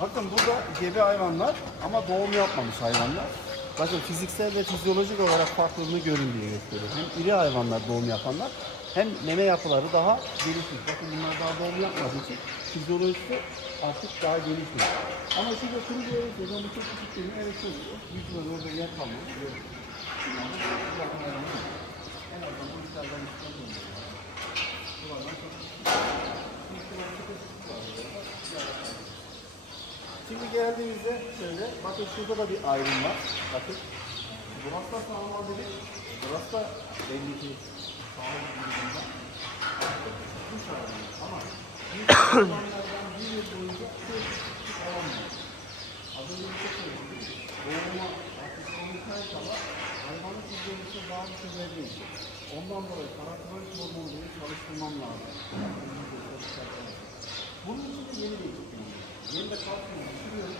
Bakın burada gebe hayvanlar ama doğum yapmamış hayvanlar. Bakın fiziksel ve fizyolojik olarak farklılığını görün diye gösteriyor. Hem iri hayvanlar doğum yapanlar hem meme yapıları daha gelişmiş. Bakın bunlar daha doğum yapmadığı için fizyolojisi artık daha gelişmiş. Ama siz oturun görüyorsunuz. Ama çok küçük değil şey. Evet çok. Büyük orada yer kalmamış. Şimdi geldiğimizde şöyle, bakın şurada da bir ayrım var. Bakın. Burası da sağlam dedi, Burası da belli ki sağlam bir durumda. Kuş ayrımı ama bir insanlardan bir yıl boyunca kuş alamıyor. Az önce bir şey söyledim. Doğuma artık konuşmaya kala hayvanın izlemesi bazı şeyler değil. Ondan dolayı karakterik hormonları çalıştırmam lazım. Bunun için de yeni bir eğitim Yeni de kalkmıyor.